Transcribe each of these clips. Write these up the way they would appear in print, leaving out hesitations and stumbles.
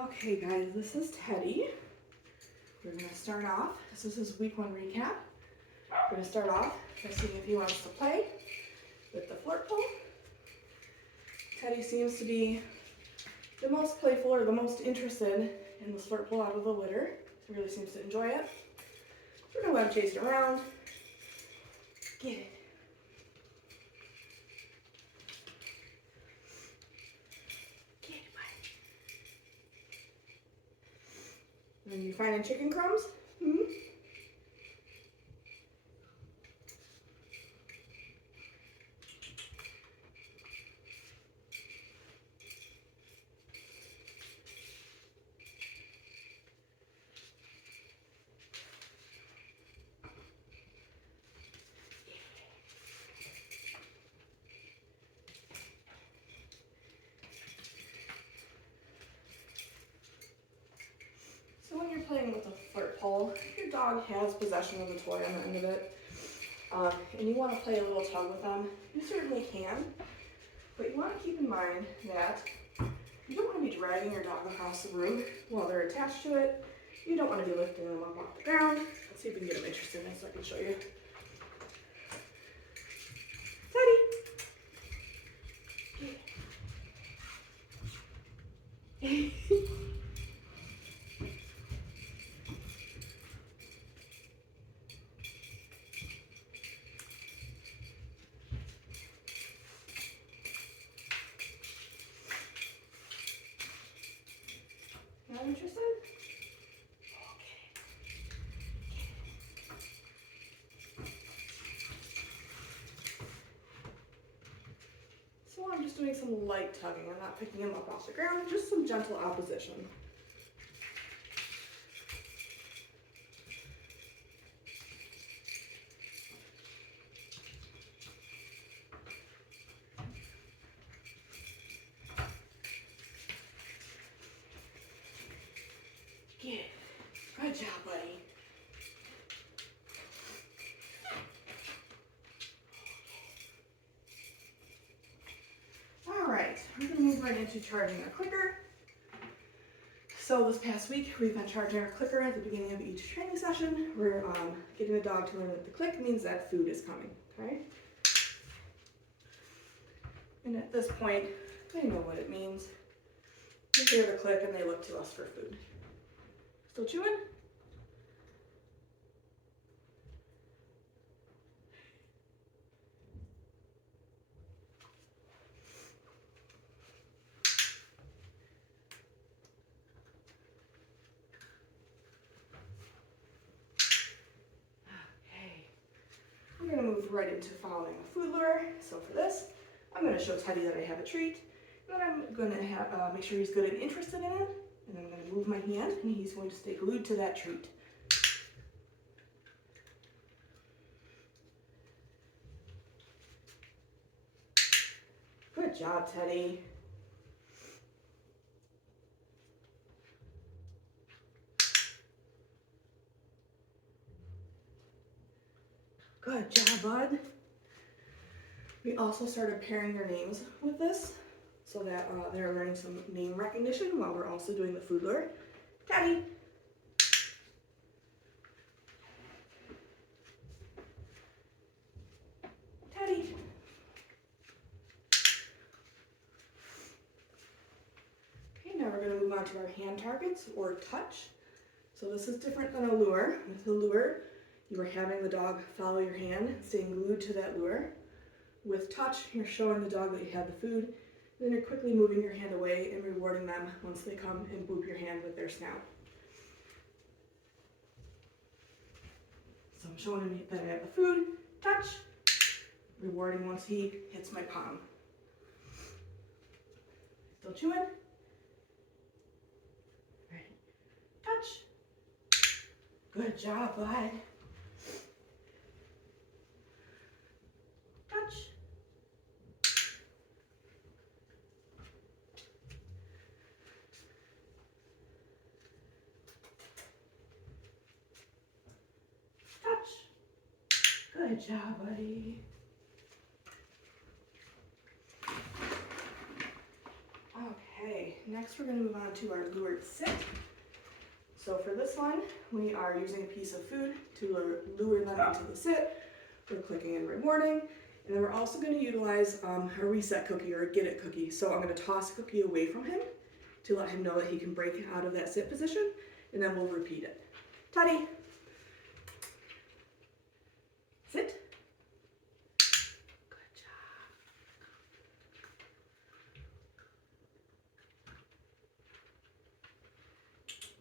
Okay guys, this is Teddy. We're gonna start off, this is his week 1 recap. We're gonna start off by seeing if he wants to play with the flirt pole. Teddy seems to be the most playful or the most interested in the flirt pole out of the litter. He really seems to enjoy it. So we're gonna let him chase it around. Get it. Are you finding chicken crumbs? Hmm? So when you're playing with a flirt pole, your dog has possession of the toy on the end of it, and you want to play a little tug with them, you certainly can, but you want to keep in mind that you don't want to be dragging your dog across the room while they're attached to it. You don't want to be lifting them up off the ground. Let's see if we can get them interested in it so I can show you. Teddy! Not interested? So I'm just doing some light tugging. I'm not picking him up off the ground, just some gentle opposition. Get it. Good job, buddy. All right, we're gonna move right into charging our clicker. So this past week, we've been charging our clicker at the beginning of each training session. We're getting the dog to learn that the click means that food is coming, okay? And at this point, they know what it means. They hear the click and they look to us for food. Still chewing? Okay. We're gonna move right into following a food lure. So for this, I'm gonna show Teddy that I have a treat. And then I'm gonna make sure he's good and interested in it. And then I'm gonna move my hand and he's going to stay glued to that treat. Good job, Teddy. Good job, bud. We also started pairing their names with this so that they're learning some name recognition while we're also doing the food lure. Teddy. Teddy. Okay, now we're going to move on to our hand targets or touch. So this is different than a lure. With a lure, you are having the dog follow your hand, staying glued to that lure. With touch, you're showing the dog that you have the food, and then you're quickly moving your hand away and rewarding them once they come and boop your hand with their snout. So I'm showing him that I have the food, touch, rewarding once he hits my palm. Still chewing? Right. Touch. Good job, bud. Touch. Touch. Good job, buddy. Okay, next we're going to move on to our lured sit. So for this one, we are using a piece of food to lure them into the sit. We're clicking in rewarding. And then we're also going to utilize a reset cookie or a get it cookie. So I'm going to toss a cookie away from him to let him know that he can break out of that sit position, and then we'll repeat it. Teddy, sit. Good job.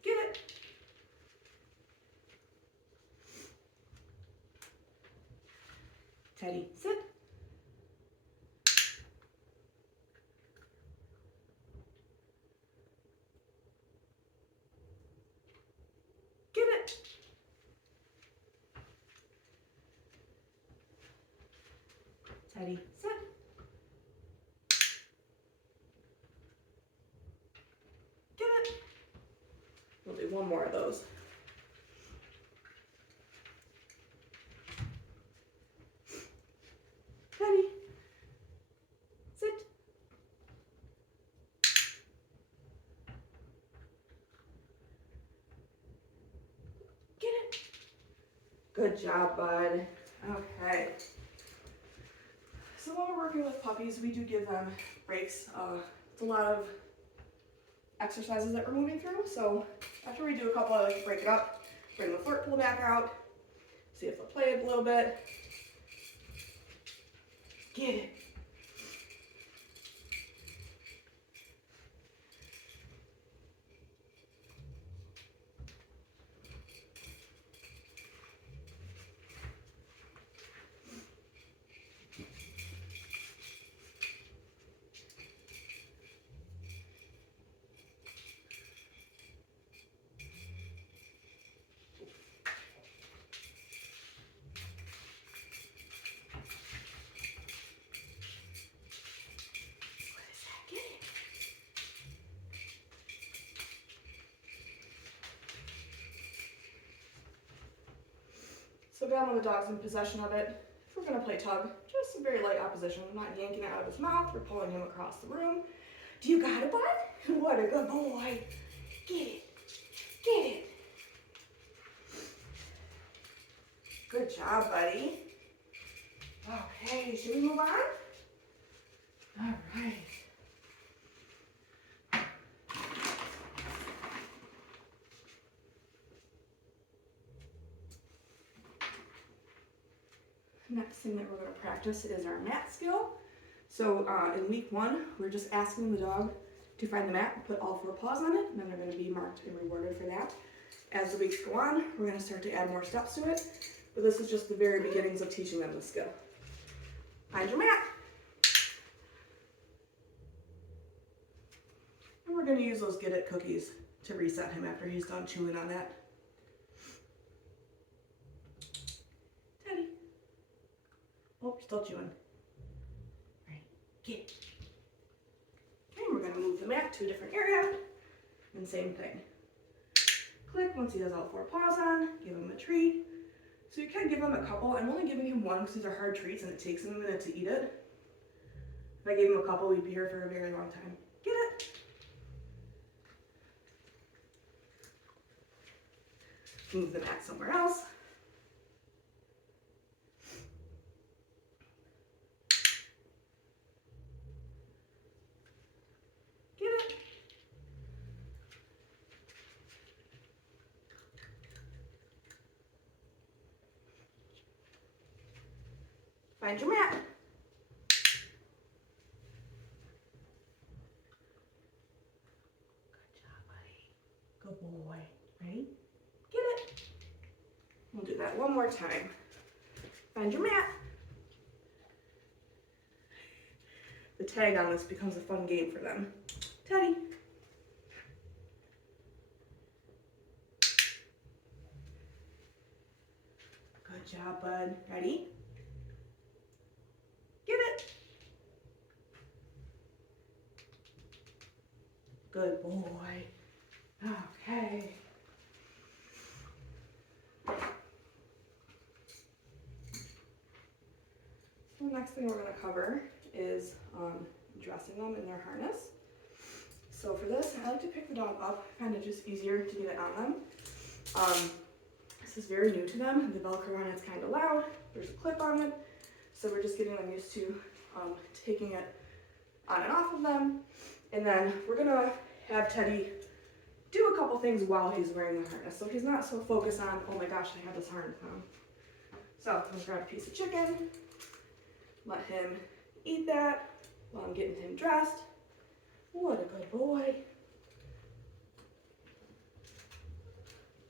Get it. Teddy, sit. Get it. Teddy, sit. Get it. We'll do one more of those. Teddy, sit. Get it. Good job, bud. Okay. So when we're working with puppies, we do give them breaks. It's a lot of exercises that we're moving through. So after we do a couple, I like to break it up, bring the flirt pull back out, see if they'll play it a little bit. Get it. So down when the dog's in possession of it, if we're going to play tug, just some very light opposition. I'm not yanking it out of his mouth or pulling him across the room. Do you got it, bud? What a good boy. Get it. Get it. Good job, buddy. Okay, should we move on? All right. Next thing that we're going to practice is our mat skill. So in week 1, we're just asking the dog to find the mat, put all 4 paws on it, and then they're going to be marked and rewarded for that. As the weeks go on, we're going to start to add more steps to it, but this is just the very beginnings of teaching them the skill. Find your mat. And we're going to use those Get It cookies to reset him after he's done chewing on that. Teddy. Oh, you're still chewing. All right, get it. Okay, we're going to move the mat to a different area, and same thing. Click once he has all 4 paws on, give him a treat. So you can give him a couple. I'm only giving him 1 because these are hard treats and it takes him a minute to eat it. If I gave him a couple, we'd be here for a very long time. Get it? Move the mat somewhere else. Get it? Find your mat. Good job, buddy. Good boy. Ready? Get it. We'll do that one more time. Find your mat. The tag on this becomes a fun game for them. Teddy. Good job, bud. Ready? Get it. Good boy. Okay. So the next thing we're going to cover is dressing them in their harness. So for this, I like to pick the dog up, kind of just easier to get it on them. This is very new to them. The Velcro on it's kind of loud. There's a clip on it. So we're just getting them used to taking it on and off of them. And then we're gonna have Teddy do a couple things while he's wearing the harness. So he's not so focused on, oh my gosh, I have this harness on. So I'm gonna grab a piece of chicken, let him eat that while I'm getting him dressed. What a good boy.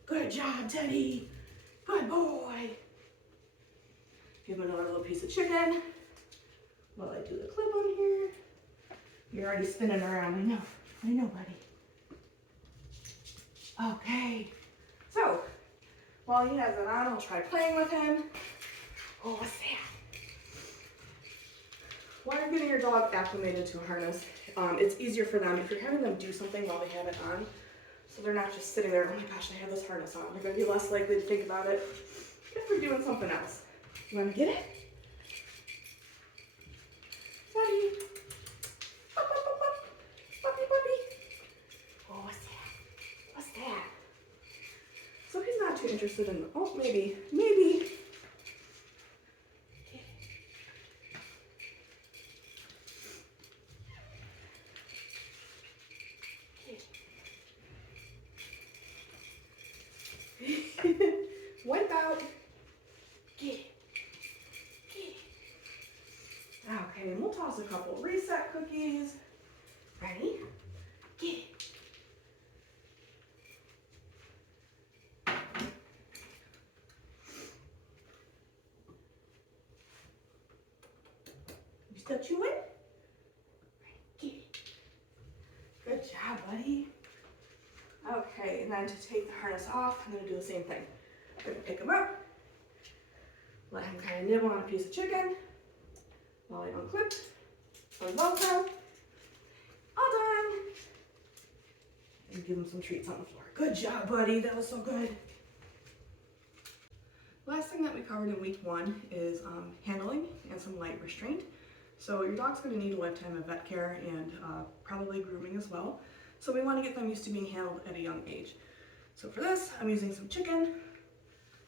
Good job, Teddy. Good boy. Give him another little piece of chicken while I do the clip on here. You're already spinning around, I know, buddy. Okay, so while he has it on, I'll try playing with him. Oh, what's that? While you're getting your dog acclimated to a harness, it's easier for them if you're having them do something while they have it on. So they're not just sitting there, oh my gosh, I have this harness on. They're gonna be less likely to think about it if we're doing something else. You wanna get it? Daddy. Up, up, up, up. Puppy, puppy. Oh, what's that? What's that? So he's not too interested in, oh, maybe. Wipe out. Get it. Okay, and we'll toss a couple reset cookies. Ready? Get it. You still chewing? Get it. Good job, buddy. Okay, and then to take the harness off, I'm gonna do the same thing. I'm gonna pick him up, let him kind of nibble on a piece of chicken while I unclip some Velcro. All done. And give him some treats on the floor. Good job, buddy. That was so good. Last thing that we covered in week 1 is handling and some light restraint. So your dog's going to need a lifetime of vet care and probably grooming as well. So we want to get them used to being handled at a young age. So for this, I'm using some chicken.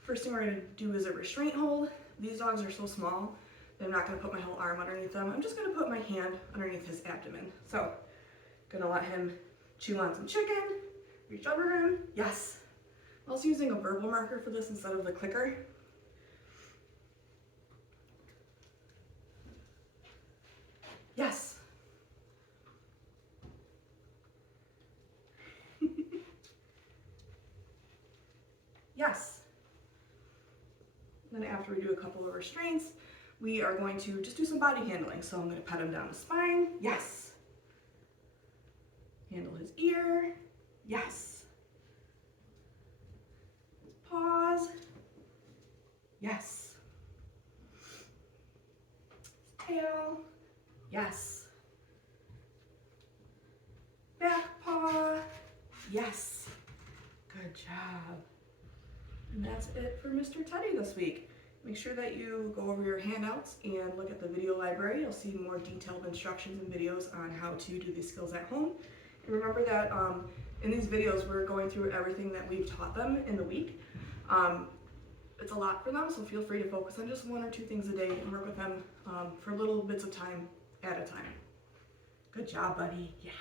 First thing we're going to do is a restraint hold. These dogs are so small that I'm not going to put my whole arm underneath them. I'm just going to put my hand underneath his abdomen. So going to let him chew on some chicken, reach over him. Yes. I was using a verbal marker for this instead of the clicker. Yes. Yes. Then after we do a couple of restraints, we are going to just do some body handling. So I'm going to pat him down the spine. Yes. Handle his ear. Yes. Paws. Yes. Tail. Yes. Back paw. Yes. Good job. And that's it for Mr. Teddy this week. Make sure that you go over your handouts and look at the video library. You'll see more detailed instructions and videos on how to do these skills at home. And remember that in these videos, we're going through everything that we've taught them in the week. It's a lot for them, so feel free to focus on just 1 or 2 things a day and work with them for little bits of time at a time. Good job, buddy. Yeah.